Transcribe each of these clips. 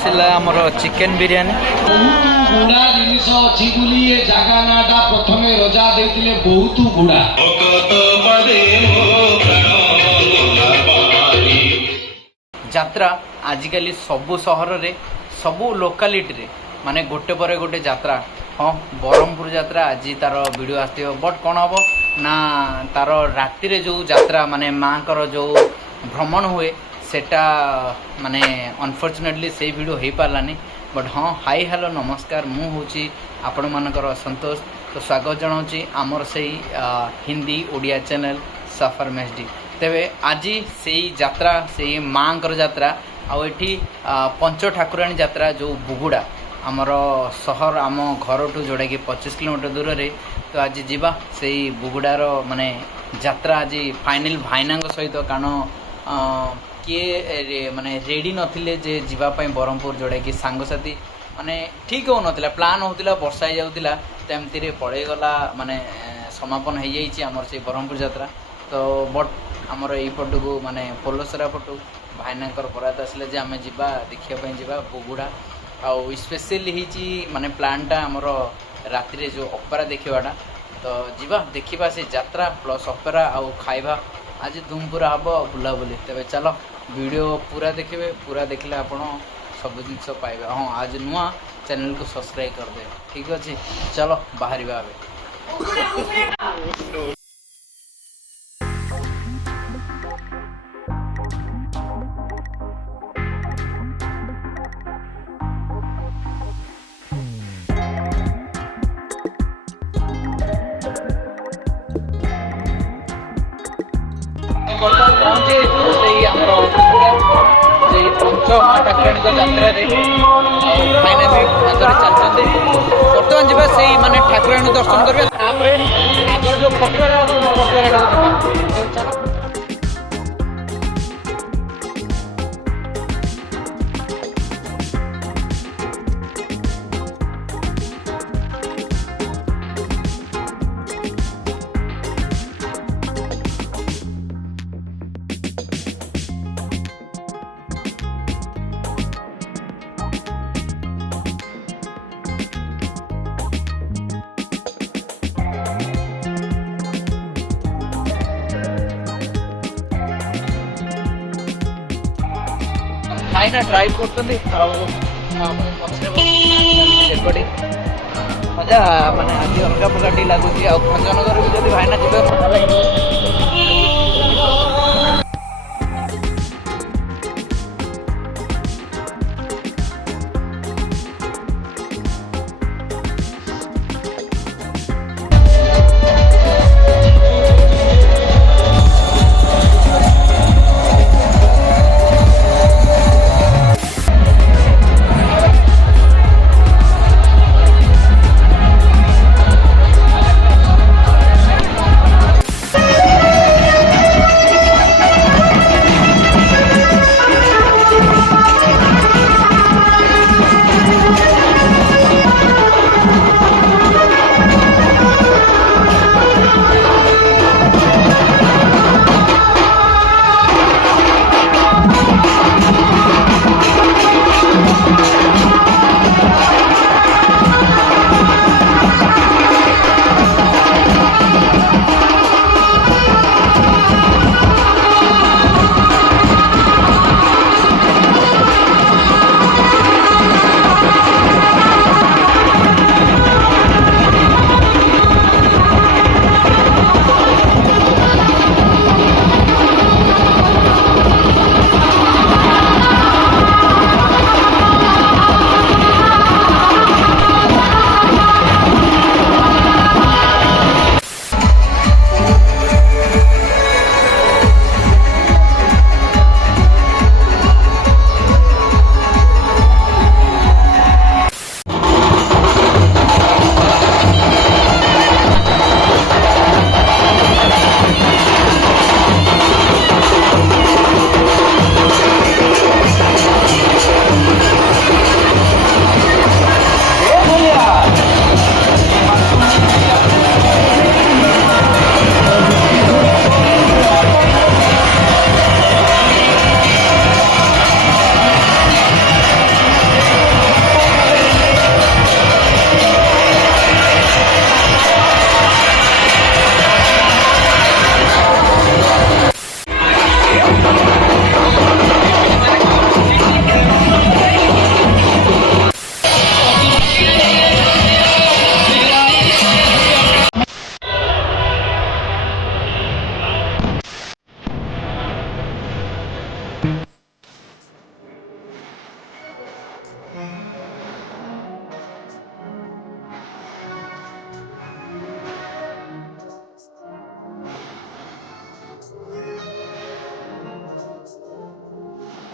आसला आमर चिकेन बिरियानी गुड़ा जिनिस अच्छी बोली ये जगह नाटा प्रथम रजा देते बहुत गुड़ा यात्रा आजिकली सबु सहर रे सबु लोकालिटी रे माने गोटे पर गोटे यात्रा। हाँ ब्रह्मपुर यात्रा आज तार वीडियो आसती बट कौन हम ना तार राति रे जो यात्रा माने माँ कर जो भ्रमण हुए सेटा माने अनफॉर्चुनेटली से वीडियो हो पारानी। बट हाँ हाई हेलो नमस्कार मु हूँ आपण मानकर संतोष। तो स्वागत जनाऊँगी आमर से हिंदी ओडिया चैनल सफर मेसडी। तेरे आज से यात्रा से माँ यात्रा आठी पंच ठाकुराणी यात्रा जो बुगुड़ा आमर सहर आम घर ठू जोड़ा कि 25 किलोमीटर दूर रे। तो आज जीवा से बुगुड़ार माने यात्रा आज फाइनल भाईना सहित कारण किए माने रेडी नथिले जे जीवापाई ब्रह्मपुर जोड़ा कि सांगसाथी माने ठीक हो नथिला प्लान होतिला वर्षा हो जाउतिला तेमती रे पड़े गला माने समापन हो जाइछि हमर से ब्रह्मपुर यात्रा। तो बट आमर एई पटु को माने पोलोसरा पटु भाईनाकर बरात आसले जे आमे जिबा देखिया पई जिबा बुगुड़ा आउ स्पेशली हिची माने प्लानटा आमर राति रे जो ऑपेरा देखिबाटा। तो जिबा देखिबा से यात्रा प्लस ऑपेरा आउ खाइबा आज धूम पूरा हम बुला बुली। तेरे चलो वीडियो पूरा देखिए पूरा देखले आपण सब जिन पाइबे। हाँ आज नुआ चैनल को सब्सक्राइब कर दे ठीक अच्छे। चलो बाहर पहुँचे पंच ठाकुराणी यात्रा फाइनाली चलते बर्तमान जी से माने ठाकुराणी दर्शन करबे जो भाईना ड्राइव करते मजा माने आज अलग प्रकार लगुच भंजनगर भी जब भाईना जी मजा लगे।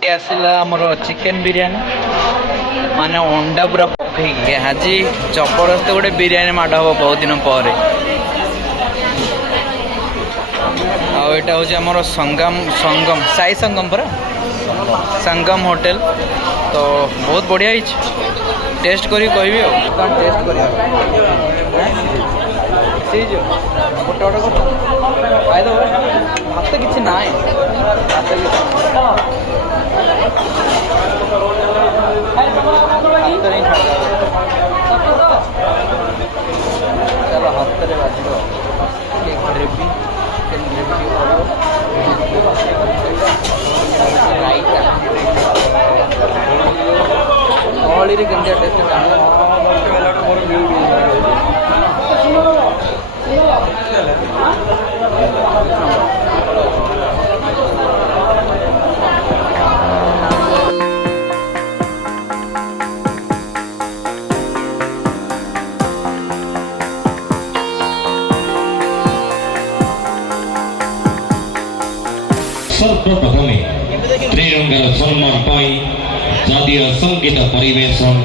आसला आमर चिकेन बिरयानी माने अंडा पूरा पकई आज जबरदस्त गोटे बिरयानी माड हम बहुत दिन पर आईटा हूँ आमर संगम संगम साई संगम पूरा संगम होटल तो बहुत बढ़िया टेस्ट करी कहबी टेस्ट कर गोटे गोटे खाईद भात कि ना चलो हाथ में बाजिब ग्रेवी चिकेन ग्रेवी रायता हली केमती टेस्ट सर्वप्रथमे त्रिरंगार सम्मान पाई जातीय संगीत परिवेशन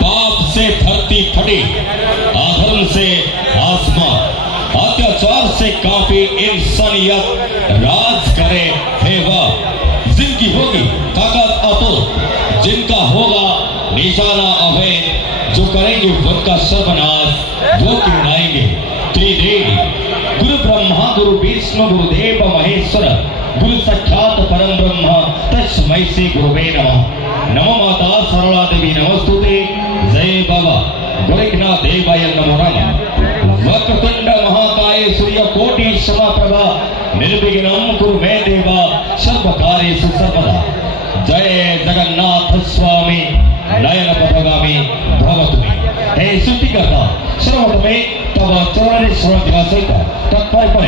पाप से धरती फटी, अधर्म से आसमान, अत्याचार से कांपे इंसानियत राज करे। हे वाह, जिनकी होगी ताकत अतुल, जिनका होगा निशाना अभेद, जो करेंगे उनका सर्वनाश वो गिनाएंगे। त्रिदेवी गुरु ब्रह्मा गुरु विष्णु गुरुदेव महेश्वर गुरु साक्षात परम ब्रह्म तस्मै श्री गुरुवे नमः। नमो माता सरला देवी नमस्तुते। जय बाबा गोरखनाथ देवाय नमो नमः। वक्रतुंड महाकाय सूर्य कोटि समप्रभा निर्विघ्नं कुरु मे देवा सर्वकार्येषु सर्वदा। जय जगन्नाथ स्वामी नयन पथगामी भवतु मे। हे सृष्टिकर्ता सर्वप्रथमे तब चरण शरण दिवा सहित तत्पर पर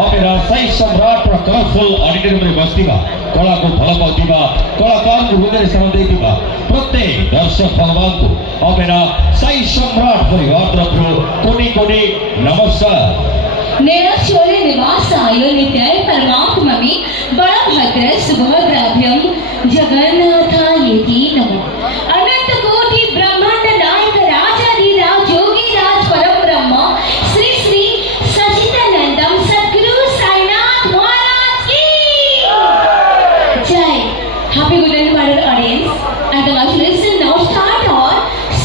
अपेरा साई सम्राट कलरफुल ऑडिटोरियम रे बसतिबा कला को भल पाउतिबा कलाकार को हृदय स्थान देतिबा प्रत्येक दर्शक भगवान को अपेरा साई सम्राट परिवार तरफ कोटि कोटि नमस्कार। निरक्षोरे निवासाय नित्याय परमात्मने बलभद्र सुभद्राभ्यं जगन्नाथायति नमः। अनंत कोटि ब्रह्मांड नायक राजाधिराज योगीराज परम ब्रह्म श्री श्री सच्चिदानंदम सद्गुरु साईनाथ महाराज की जय। Happy good and modern audience, and the last listen now start our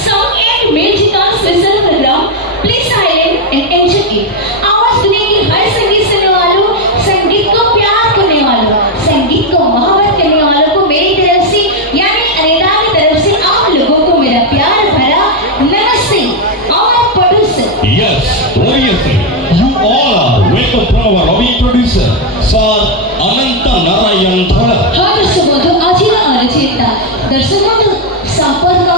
song and musical special program. Please silent and enjoy it. आवाज सुनने की हर संगीत सुनने वालों, संगीत को प्यार करने वालों, संगीत को मोहब्बत करने वालों को मेरी तरफ से यानी अनिता की तरफ से आप लोगों को मेरा प्यार भरा नमस्ते। और producer Yes, obviously, you all are welcome from our Ravi producer, Sir Ananta Narayan Thara. हाँ दर्शकों तो आज ही ना आरचिता दर्शकों तो संपर्क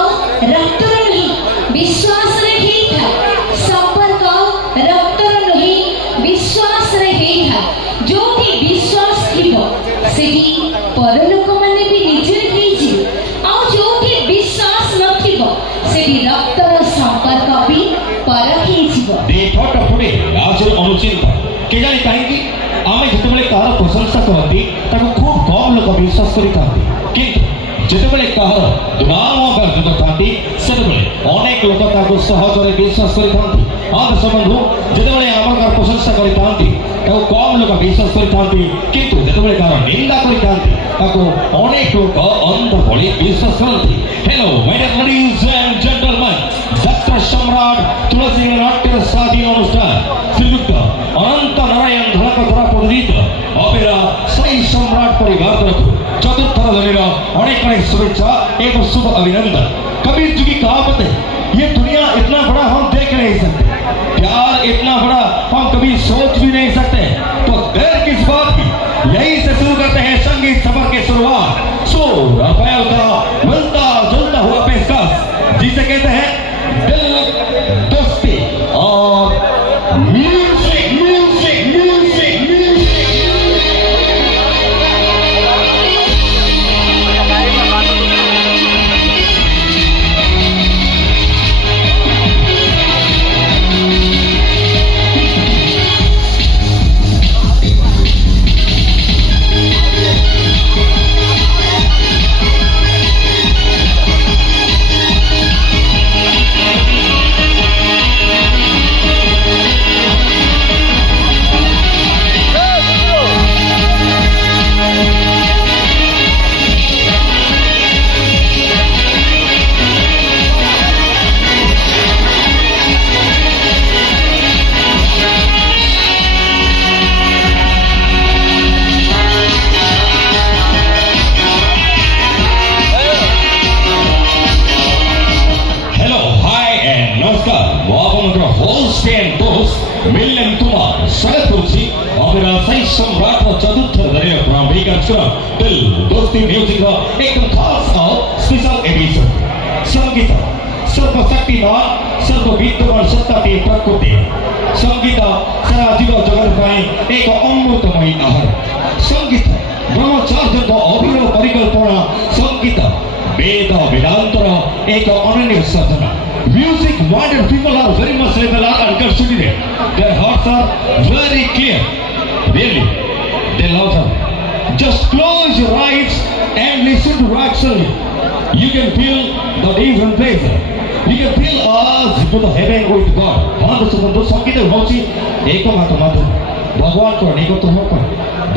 କରି ଥାନ୍ତି କିନ୍ତୁ ଯେତେବେଳେ କାହାର ଦୁର୍ନାମ ବ୍ୟତୀତ ଥାନ୍ତି ସେତେବେଳେ ଅନେକ ଲୋକ ତାକୁ ସହଜରେ ବିଶ୍ୱାସ କରିଥାନ୍ତି। ହଁ ଦେଶବନ୍ଧୁ, ଯେତେବେଳେ ଆମର କାହାର ପ୍ରଶଂସା କରିଥାନ୍ତି ତାକୁ କମ୍ ଲୋକ ବିଶ୍ୱାସ କରିଥାନ୍ତି କିନ୍ତୁ ଯେତେବେଳେ କାହାର ନିନ୍ଦା କରିଥାନ୍ତି ତାକୁ ଅନେକ ଲୋକ ଅନ୍ଧ ଭଳି ବିଶ୍ୱାସ କରନ୍ତି। Hello my deer ladies and gentleman, ଯାତ୍ରା ସମ୍ରାଟ ତୁଳସୀ ନାଟ୍ୟ ସ୍ୱାଧୀନ অনুষ্ঠান শ্রীযুক্ত অনন্ত নারায়ণ ধনক দ্বারা পরিচিত অপেরা সাই সম্রাট परिवार तरफ चतुर्थ धनीर अनेक अनेक शुभेच्छा एवं शुभ अभिनंदन। कबीर जी की कहावत है, ये दुनिया इतना बड़ा हम देख नहीं सकते, प्यार इतना बड़ा हम कभी सोच भी नहीं सकते, तो देर किस बात की, यही से शुरू करते हैं संगीत सफर के शुरुआत। सो राफेल का मिलता जुलता हुआ पेशकश जिसे कहते हैं दिल दोस्ती और म्यूजिक म्यूजिक म्यूजिक म्यूजिक। मिलन कुमार शरद तुलसी अपेरा साई सम्राट चतुर्थ धनीर प्रारंभिक कार्यक्रम दिल दोस्ती म्यूजिक एकदम खास और स्पेशल एडिशन। संगीत सर्वशक्तिमान सर्वविद्यमान सत्ता के प्रकृति संगीत सारा जीव जगत पाई एक अमृतमयी आहार। संगीत ब्रह्मचार्य को अभिनव परिकल्पना संगीत वेद वेदांतर एक अनन्य साधना। Music minded people are very much level and considerate. Their hearts are very clear. Really, they love them. Just close your eyes and listen to actually. You can feel the different pleasure. You can feel us to the heaven with God. हाँ दोस्तों बंधु संगीत होची एक मात्र मात्र भगवान को निकट हो पाए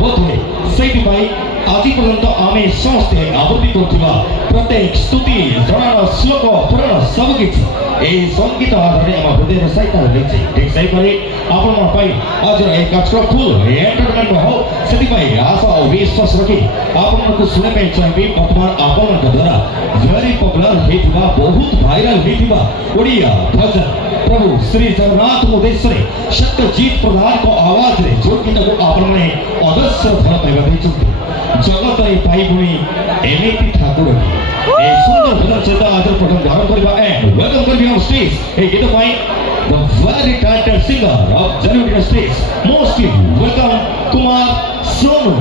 बहुत हुए सही भाई आज पर्यंत आमे समस्ते आवृत्ति करथिबा प्रत्येक स्तुति जनार श्लोक पुराण सब किछि এই संगीत आधारे हम हृदय सहित लिखि ठीक सही परि आपण पाई आज ए कार्यक्रम फुल एंटरटेनमेंट हो सेति पाई आशा और विश्वास रखी आपण को सुने पे चाहिए वर्तमान आपण द्वारा वेरी पॉपुलर हेतिबा बहुत वायरल हेतिबा ओडिया भजन प्रभु श्री जगन्नाथ मुदेश्वरी सत्यजीत प्रधान को आवाज रे जो कि को आपण ने अवश्य फल पाइबा दैछथि जगत रे पाई बुनी एमिति ठाकुर ए सुंदर भजन सहित आज पठन धारण करबा एंड वेलकम करबी ऑन स्टेज ए गीत पाई the very talented singer of January stage mostly welcome Kumar Sonu।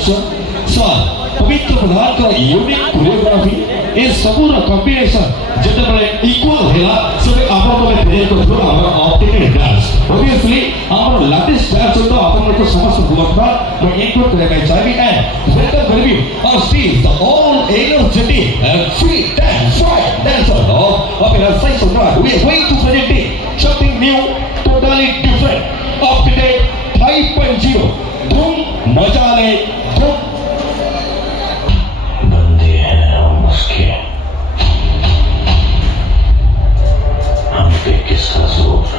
Dancer sir पवित्र प्रधान का यूनिक कोरियोग्राफी ए सबूर कॉम्बिनेशन जेते बले इक्वल हैला सब आपन को प्रेजेंट करथु हमर ऑप्टिकल डांस ऑब्वियसली हमर लेटेस्ट डांस तो आपन को समस्त भुलतबा मैं इनपुट करे मैं चाहिए एंड वेलकम करबी और stage the all energetic and free dance fight dancer of opera side of we are going to present something new totally different of today 5.0 धूम मजा ले धूम बंदे हैं हम उसके, हम पे किसका जोर?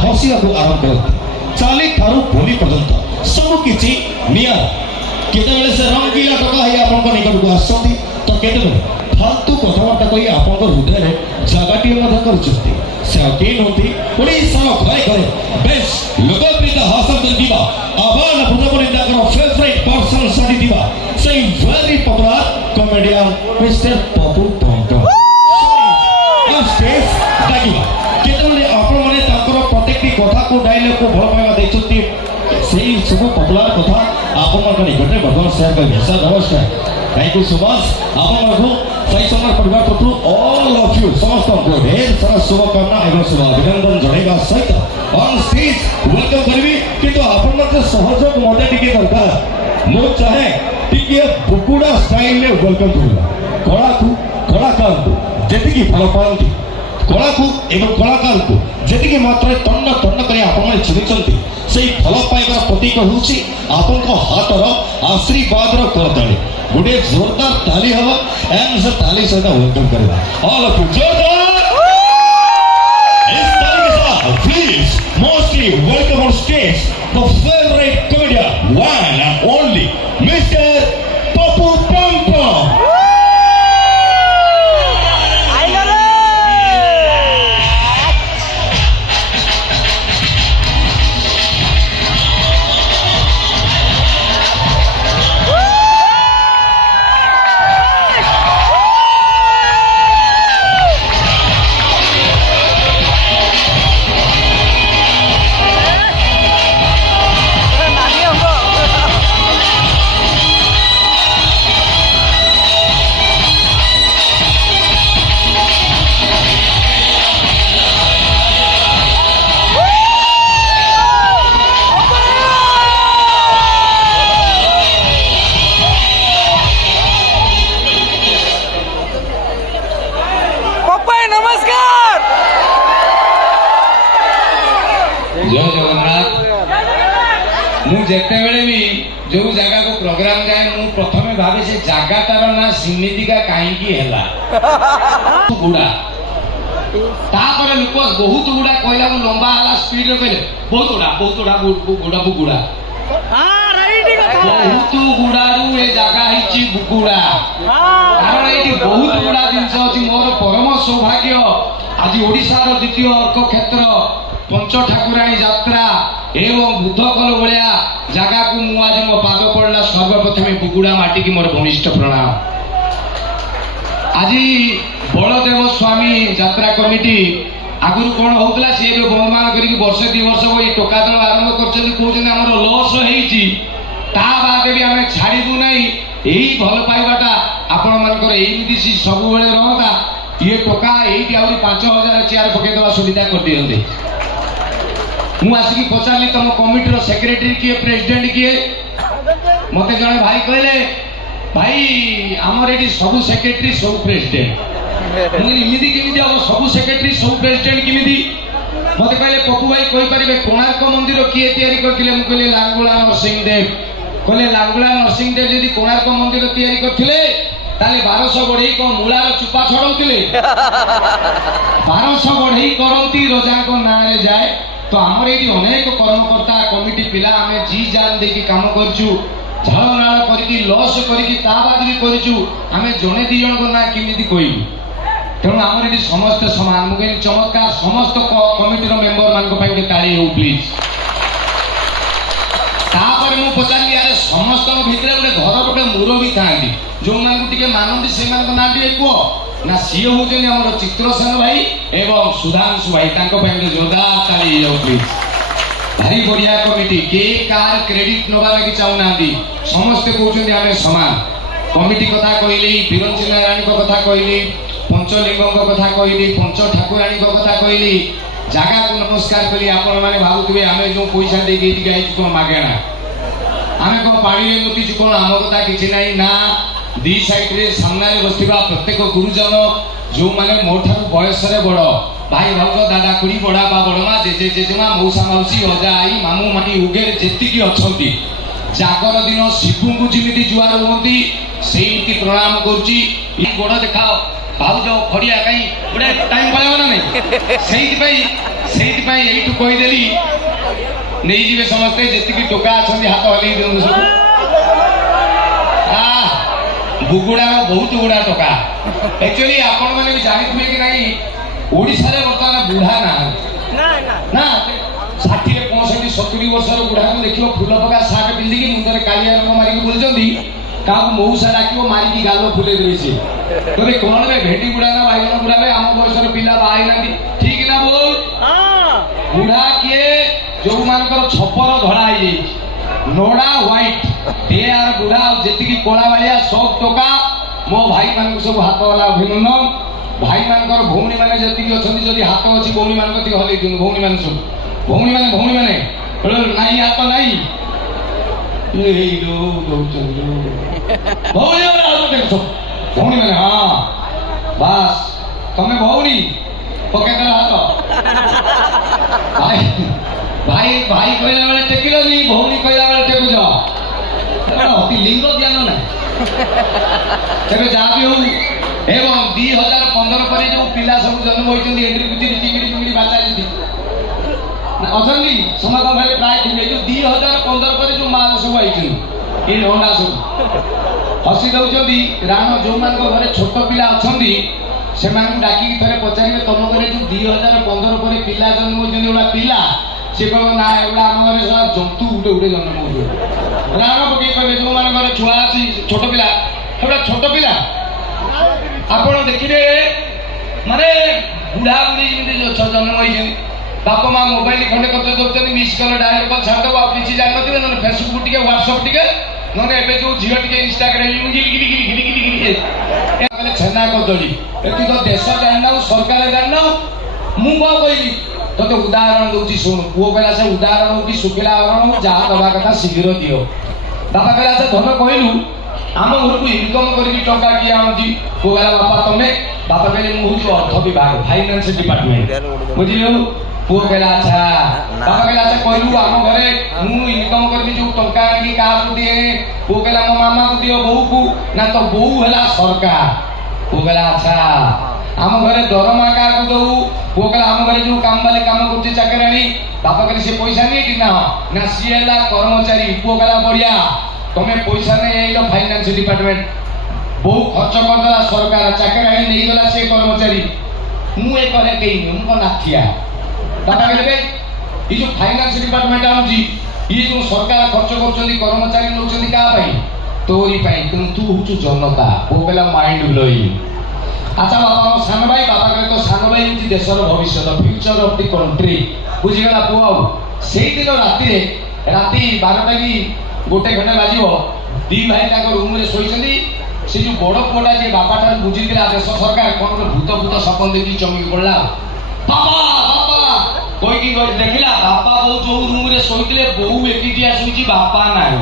हसिया को आरंभ करते चाली थारू भूमि पर्यंत सब किछि निया केतेबेले से रंगीला टका है आपन को निकट को आसती तो केतेबेले फालतू कथावार्ता कही आपन को हृदय रे जागाटी मध्य करछथि से अकेन होती ओडिसा रो घरे घरे बेस लोकप्रिय हासिल कर दिबा आबान प्रजापति करो फेवरेट पर्सनालिटी दिबा से very popular comedian mister Pappu Tonto stage डाकिबा केतेबेले आपन माने ताकर प्रत्येकटी कथा को डायलॉग को भल पाइबा देखछथि सेही सब पॉपुलर कथा आपन माने निकटरे बर्तमान शेयर कर सर नमस्कार थैंक यू सो मच आपन माने सही समय परिवार पत्रु ऑल ऑफ यू समस्त को ढेर सारा शुभकामना एवं शुभ अभिनंदन जणेगा सहित ऑन स्टेज वेलकम करबी किंतु आपन माने सहयोग मते टिके दरकार मो चाहे टिके बुकुडा स्टाइल में वेलकम करबा कलाकार को जेति की फल पांती कला को एवं कलाकार को जेति मात्रा तन्न तन्न कर आपण चिन्हती से फल पाइबार प्रतीक होउछि आपन को हाथर आशीर्वाद करताली गोटे जोरदार ताली हवा एंड से ताली सहित वेलकम करबा ऑल ऑफ यू जोरदार इस ताली के साथ please mostly welcome on stage the favourite comedian one and only mister Pappu Tonto जय जगन्नाथ मु जेते बेले भी जो जगह को प्रोग्राम जाए मु प्रथमे भाबे से जगाटार ना सिमितिका काहे की हैला गुडा तापर लोक बहुत गुडा कहला लंबा हला स्पीड रे कहले बहुत गुडा बुगुडा हां राइट कथा बहुत गुडारू ए जगह हिची बुगुडा कारण एटी बहुत गुडा जिंस अछि मोर परम सौभाग्य आज ओडिसा रो द्वितीय अर्क क्षेत्र पंच ठाकुराणी यात्रा एवं बुद्ध कल भाया जगह को मु आज मो पाद पड़ला सर्वप्रथमे बुगुड़ा माटी की मोर घनिष्ठ प्रणाम आज बलदेव स्वामी यात्रा कमिटी आगुरी कौन होता सी बंद मान कर वर्षे 2 वर्ष ये टोका दल आरंभ कर लस होद भी आम छाड़ू ना यही भल पाइबाटा आपण मानकर एमती सब रहता ये टोका ये 5000 चेयर पकईदे सुविधा कर दिखते मु आसिक पचारि तुम कमिटर सेक्रेटरी किए प्रेसिडेंट किए मत जड़े भाई कहले भाई आमर ये सब सेक्रेटरी सब प्रेसिडेंट इमिदी केमिदी हम सब सेक्रेटरी सब प्रेसिडेंट केमिदी मत कहले पप्पू भाई कहि परिबे कोणार्क मंदिर किए तैयारी करथिले मु कहले लांगुला नरसिंह देव कहले लांगुला नरसिंह देव यदि कोणार्क मंदिर तैयारी करथिले ତାହେଲେ 1200 ବଢେଇ କଣ ମୂଳାର ଚୁପା ଛଡଉଥିଲେ? 1200 ବଢେଇ କରନ୍ତି ରଜାଙ୍କ ନାଁରେ ଯାଏ। ତ ଆମର ଏଇଠି ଅନେକ କର୍ମକର୍ତ୍ତା କମିଟି ପିଲା ଆମେ ଜି ଜାନ ଦେଇକି କାମ କରୁଛୁ, ଝାଳ ନାଳ କରିକି ଲସ୍ କରିକି ତା ବାଦ ବି କରିଛୁ। ଆମେ ଜଣେ ଦି ଜଣଙ୍କ ନାଁ କେମିତି କହିବୁ? ତେଣୁ ଆମର ଏଠି ସମସ୍ତେ ସମାନ। ମୁଁ କହିଲି ଚମତ୍କାର ସମସ୍ତ କମିଟିର ମେମ୍ବର ମାନଙ୍କ ପାଇଁ ଗୋଟେ ତାଳି ହଉ ପ୍ଲିଜ। ତାପରେ ମୁଁ ପଚାରିଲି ଆରେ ସମସ୍ତଙ୍କ ଭିତରେ ଗୋଟେ ଘର ଗୋଟେ ମୁରବୀ ଥାଆନ୍ତି, ଯୋଉମାନଙ୍କୁ ଟିକେ ମାନନ୍ତି ସେମାନଙ୍କ ନାଁ ଟିକେ କୁହ। ନା ସିଏ ହଉଛନ୍ତି ଆମର ଚିତ୍ରସେନ ଭାଇ ଏବଂ ସୁଧାଂଶୁ ଭାଇ। ତାଙ୍କ ପାଇଁ ଗୋଟେ ଜୋରଦାର ତାଳି ହେଇଯାଉ ପ୍ଲିଜ। ଭାରି ବଢିଆ କମିଟି, କିଏ କାହାର କ୍ରେଡିଟ ନବା ଲାଗି ଚାହୁଁନାହାନ୍ତି, ସମସ୍ତେ କହୁଛନ୍ତି ଆମେ ସମାନ। କମିଟି କଥା କହିଲି, ବିରଞ୍ଚି ନାରାୟଣଙ୍କ କଥା କହିଲି, ପଞ୍ଚଲିଙ୍ଗଙ୍କ କଥା କହିଲି, ପଞ୍ଚ ଠାକୁରାଣୀଙ୍କ କଥା କହିଲି, ଜାଗାକୁ ନମସ୍କାର କଲି। ଆପଣମାନେ ଭାବୁଥିବେ ଆମେ ଯୋଉ ପଇସା ଦେଇକି ଏଠିକି ଆଇଛୁ କଣ ମାଗେଣା, ଆମେ କଣ ପାଣିରେ ମୁତିଛୁ କଣ, ଆମ କଥା କିଛି ନାହିଁ। ନା, ଦି ସାଇଡରେ ସାମ୍ନାରେ ବସିଥିବା ପ୍ରତ୍ୟେକ ଗୁରୁଜନ ଯୋଉମାନେ ମୋ ଠାରୁ ବୟସରେ ବଡ, ଭାଇ ଭାଉଜ ଦାଦା ଖୁଡି ବଡାପା ବଡମା ଜେଜେ ଜେଜେମା ମଉସା ମାଉସୀ ଅଜା ଆଈ ମାମୁଁ ମାଇଁ ଉଗେରେ ଯେତିକି ଅଛନ୍ତି, ଜାଗର ଦିନ ଶିବୁଙ୍କୁ ଯେମିତି ଜୁହାର ହୁଅନ୍ତି ସେଇଠି ପ୍ରଣାମ କରୁଛି। ଗୋଡ ଦେଖାଅ ଭାଉଜ ଖଡିଆ କାହିଁ ଗୋଟେ ଟାଇମ ପଳେଇବ ନା ନାଇଁ, ସେଇଥିପାଇଁ ଏଇଠୁ କହିଦେଲି ନେଇଯିବେ ସମସ୍ତେ, ଯେତିକି ଟୋକା ଅଛନ୍ତି ହାତ ହଲେଇ ଦିଅନ୍ତୁ ସବୁ। ବୁଗୁଡାର ବହୁତ ଗୁଡା ଟୋକା। ଆକ୍ଚୁଆଲି ଆପଣ ମାନେ ବି ଜାଣିଥିବେ କି ନାହିଁ, ଓଡିଶାରେ ବର୍ତ୍ତମାନ ବୁଢା ନାହାନ୍ତି ନା। 60, 65, 70 ବର୍ଷର ବୁଢାକୁ ଦେଖିବ ଫୁଲ ପକା ସାର୍ଟ ପିନ୍ଧିକି ମୁଣ୍ଡରେ କାଳିଆ ରଙ୍ଗ ମାରିକି ବୁଲୁଛନ୍ତି, କାହାକୁ ମଉସା ଡାକିବ ମାରିକି ଗାଲ ଫୁଲେଇ ଦେବେ ସିଏ। ତବେ କଣ ବେ ଭେଣ୍ଡି ବୁଢା ନା ବାଇଗଣ ବୁଢା ବେ, ଆମ ବୟସର ପିଲା ବାହା ହେଇନାହାନ୍ତି, ଠିକ ନା ବୋଲ? ବୁଢା କିଏ? ଯୋଉମାନଙ୍କର ଛପର ଧଳା ହେଇଯାଇଛି, ନୋଡା ହ୍ୱାଇଟ, ଦେ ଆର ବୁଢା। ଆଉ ଯେତିକି କଳା ବାଳିଆ ସବୁ ଟୋକା, ମୋ ଭାଇ ମାନଙ୍କୁ ସବୁ ହାତ ବାଲା ଅଭିନନ୍ଦନ। ଭାଇ ମାନଙ୍କର ଭଉଣୀ ମାନେ ଯେତିକି ଅଛନ୍ତି, ଯଦି ହାତ ଅଛି ଭଉଣୀ ମାନଙ୍କ ଟିକେ ହଲେଇ ଦିଅନ୍ତୁ। ଭଉଣୀ ମାନେ ସବୁ, ଭଉଣୀ ମାନେ ନାହିଁ ହାତ ନାହିଁ, ଭଉଣୀ ମାନେ ହଁ ବାସ୍, ତମେ ଭଉଣୀ ପକେଇଦେଲ ହାତ। ଭାଇ ଭାଇ କହିଲା ବେଳେ ଟେକିଲନି, ଭଉଣୀ କହିଲା ବେଳେ ଟେକୁଛ, ଅତି ଲିଙ୍ଗ ଜ୍ଞାନ ନାହିଁ। ତେବେ ଯାହା ବି ହଉ, ଏବଂ 2015 ପରେ ଯୋଉ ପିଲା ସବୁ ଜନ୍ମ ହୋଇଛନ୍ତି, ଏଣ୍ଡ୍ରି କୁଚିରି ଚିଙ୍ଗିଡି ଫିଙ୍ଗିଡି ବାଚା ଅଛନ୍ତି ସମାଗମ ହେଲେ ପ୍ରାୟ ଥିବେ। ଯୋଉ 2015 ପରେ ଯୋଉ ମାଲ ସବୁ ଆଇଛନ୍ତି, ଏ ହଣ୍ଡା ସବୁ ହସି ଦଉଛନ୍ତି ରାଣ। ଯୋଉମାନଙ୍କ ଘରେ ଛୋଟ ପିଲା ଅଛନ୍ତି ସେମାନଙ୍କୁ ଡାକିକି ଥରେ ପଚାରିବେ, ତମ ଘରେ ଯୋଉ 2015 ପରେ ପିଲା ଜନ୍ମ ହୋଇଛନ୍ତି ଏଗୁଡା ପିଲା? ସେ କହିବ ନା ଏଗୁଡା ଆମ ଘରେ ଜନ୍ତୁ ଗୋଟେ ଜନ୍ମ ହଉଥିବ। ରାଣ ପକେଇ କହିବେ ଯୋଉମାନଙ୍କ ଘରେ ଛୁଆ ଅଛି ଛୋଟ ପିଲା, ଏଗୁଡା ଛୋଟ ପିଲା। ଆପଣ ଦେଖିବେ ମାନେ ବୁଢା ବୁଢୀ ଯେମିତି ଜନ୍ମ ହୋଇଛନ୍ତି, ବାପା ମା ମୋବାଇଲ ଖଣ୍ଡେ କଥା ଦଉଛନ୍ତି, ମିସ୍ କଲ ଡାଏଲ କଲ ଛାଡ଼ିଦେବ, ଆଉ କିଛି ଜାଣିନଥିବେ। ନହେଲେ ଫେସବୁକ୍ ଟିକେ, ହ୍ୱାଟ୍ସଆପ୍ ଟିକେ, ନହେଲେ ଏବେ ଯୋଉ ଝିଅ ଟିକେ ଇନଷ୍ଟାଗ୍ରାମ ଛେନା କଦଳୀ। ଏଠି ତ ଦେଶ ଜାଣିନାଉ, ସରକାର ଜାଣିନାଉ, ମୁଁ କଣ କହିବି ତତେ? ଉଦାହରଣ ଦଉଛି ଶୁଣୁ। ପୁଅ କହିଲା ସେ ଉଦାହରଣ ହଉ କି ଶୁଖିଲା ହରଣ ହଉ, ଯାହା ଦବା କଥା ଶୀଘ୍ର ଦିଅ। ବାପା କହିଲା ସେ ଧନ କହିଲୁ ଆମ ଘରକୁ ଇନକମ କରିକି ଟଙ୍କା କିଏ ଆଣୁଛି? ପୁଅ କହିଲା ବାପା ତମେ। ବାପା କହିଲେ ମୁଁ ହଉଛି ଅର୍ଥ ବିଭାଗ, ଫାଇନାନ୍ସ ଡିପାର୍ଟମେଣ୍ଟ, ବୁଝିଲୁ? ପୁଅ କହିଲା ଆଚ୍ଛା। ବାପା କହିଲା ଆଚ୍ଛା କହିଲୁ ଆମ ଘରେ ମୁଁ ଇନକମ କରିକି ଯୋଉ ଟଙ୍କା ଆଣିକି କାହାକୁ ଦିଏ? ପୁଅ କହିଲା ମୋ ମାମାକୁ ଦିଅ, ବୋଉକୁ। ନା ତ ବୋଉ ହେଲା ସରକାର। ପୁଅ କହିଲା ଆଚ୍ଛା। ଆମ ଘରେ ଦରମା କାହାକୁ ଦଉ? ପୁଅ କହିଲା ଆମ ଘରେ ଯୋଉ କାମ ବାଲି କାମ କରୁଛି ଚାକରାଣୀ। ବାପା କହିଲେ ସେ ପଇସା ନିଏ କି? ନା ସିଏ ହେଲା କର୍ମଚାରୀ। ପୁଅ କହିଲା ବଢିଆ, ତମେ ପଇସା ନେଇ ଆଇଲ ଫାଇନାନ୍ସ ଡିପାର୍ଟମେଣ୍ଟ, ବୋଉ ଖର୍ଚ୍ଚ କରିଦେଲା ସରକାର, ଚାକରାଣୀ ନେଇଗଲା ସେ କର୍ମଚାରୀ, ମୁଁ ଏ କରେ କେହି ମୁଁ କଣ ନାଥିଆ? ବାପା କହିଲେ ଏଇ ଯୋଉ ଫାଇନାନ୍ସ ଡିପାର୍ଟମେଣ୍ଟ ଆଣୁଛି, ଇଏ ଯୋଉ ସରକାର ଖର୍ଚ୍ଚ କରୁଛନ୍ତି, କର୍ମଚାରୀ ନେଉଛନ୍ତି କାହା ପାଇଁ? ତୋରି ପାଇଁ, କିନ୍ତୁ ତୁ ହଉଛୁ ଜନତା। ପୁଅ କହିଲା ମାଇଣ୍ଡ ବ୍ଲୋଇଂ। ଆଚ୍ଛା ବାପା ମୋ ସାନ ଭାଇ? ବାପା କହିଲେ ତ ସାନ ଭାଇ ହଉଛି ଦେଶର ଭବିଷ୍ୟତ, ଫ୍ୟୁଚର ଅଫ ଦି କଣ୍ଟ୍ରି। ବୁଝିଗଲା ପୁଅ? ଆଉ ସେଇଦିନ ରାତିରେ, ରାତି 12ଟା କି 1 ଖଣ୍ଡେ ବାଜିବ, ଦି ଭାଇ ତାଙ୍କ ରୁମରେ ଶୋଇଛନ୍ତି। ସେ ଯୋଉ ବଡ ପୁଅଟା ଯିଏ ବାପା ଠାରୁ ବୁଝିଥିଲା ଦେଶ ସରକାର କଣ ଭୂତ ସପନ ଦେଖି ଚମକି ପଡିଲା। ବାପା ବାପା କହିକି ଦେଖିଲା ବାପା ବୋଉ ଯୋଉ ରୁମରେ ଶୋଇଥିଲେ, ବୋଉ ଏକିଟିଆ ଶୋଇଛି, ବାପା ନାହିଁ।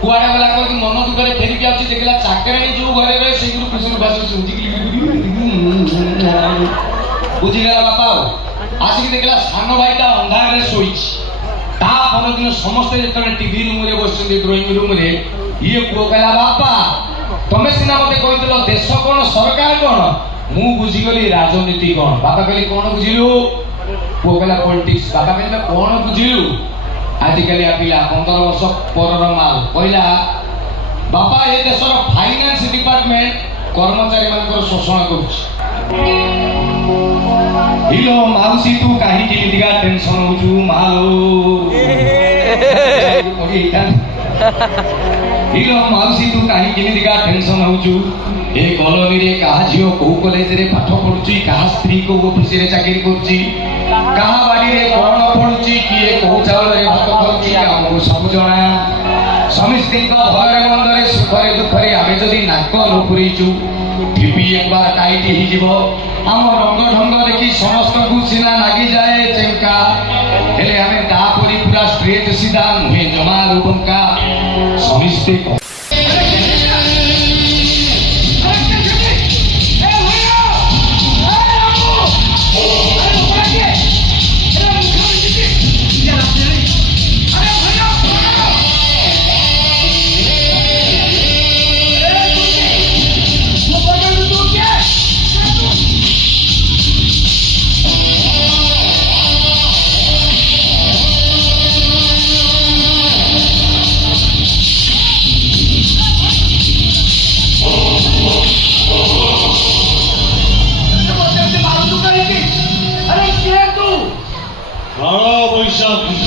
କୁଆଡେ ଗଲା କହିକି ମନ ଦୁଃଖରେ ଫେରିକି ଆସୁଛି, ଦେଖିଲା ଚାକରାଣୀ ଯୋଉ ଘରେ ରହେ ସେଇଥିରୁ ଖୁସିରୁ ବାସି ଶୁଣୁଛି। ବୁଝିଗଲା ବାପା? ଆଉ ଆସିକି ଦେଖିଲା ସାନ ଭାଇଟା ଅନ୍ଧାରରେ ଶୋଇଛି। ତା ପରଦିନ ସମସ୍ତେ ଯେତେବେଳେ ଟିଭି ରୁମରେ ବସିଛନ୍ତି, ଡ୍ରଇଂ ରୁମରେ, ଇଏ ପୁଅ କହିଲା ବାପା ତମେ ସିନା ମତେ କହିଥିଲ ଦେଶ କଣ ସରକାର କଣ, ମୁଁ ବୁଝିଗଲି ରାଜନୀତି କଣ। ବାପା କହିଲେ କଣ ବୁଝିଲୁ? ପୁଅ କହିଲା ପଲିଟିକ୍ସ। ବାପା କହିଲେ କଣ ବୁଝିଲୁ? ଆଜିକାଲି ପିଲା 15 ବର୍ଷ ପରର ମାଲ କହିଲା ବାପା ଏ ଦେଶର ଫାଇନାନ୍ସ ଡିପାର୍ଟମେଣ୍ଟ କର୍ମଚାରୀ ମାନଙ୍କର ଶୋଷଣ କରୁଛି। ହିଲୋ ମାଉସୀ ତୁ କାହିଁକି ଏମିତିକା ଟେନସନ ହଉଛୁ ମାଲୋ? ହିଲୋ ମାଉସୀ ତୁ କାହିଁକି ଏମିତିକା ଟେନସନ ହଉଛୁ? ଏ କଲୋନୀରେ କାହା ଝିଅ କୋଉ କଲେଜରେ ପାଠ ପଢୁଛି, କାହା ସ୍ତ୍ରୀ କୋଉ ଅଫିସରେ ଚାକିରି କରୁଛି, କାହା ବାଡିରେ କଣ ପଡୁଛି, କିଏ କୋଉ ଚାଉଳରେ ଭାତ ଖାଉଛି, ଆମକୁ ସବୁ ଜଣା। ସମସ୍ତିଙ୍କ ଭୟରେ ମନ୍ଦରେ ସୁଖରେ ଦୁଃଖରେ ଆମେ ଯଦି ନାକ ନ ପୁରେଇଛୁ ଟିଭି ଏକବାର ଟାଇଟ୍ ହେଇଯିବ। ଆମ ରଙ୍ଗ ଢଙ୍ଗ ଦେଖି ସମସ୍ତଙ୍କୁ ସିନା ଲାଗିଯାଏ ଚେଙ୍କା, ହେଲେ ଆମେ ତାପରି ପୁରା ଷ୍ଟ୍ରେଟ୍ ସିଧା ନୁହେଁ ଜମାରୁ ବଙ୍କା। ସମସ୍ତେ କାଳ ବୈଶାଖୀ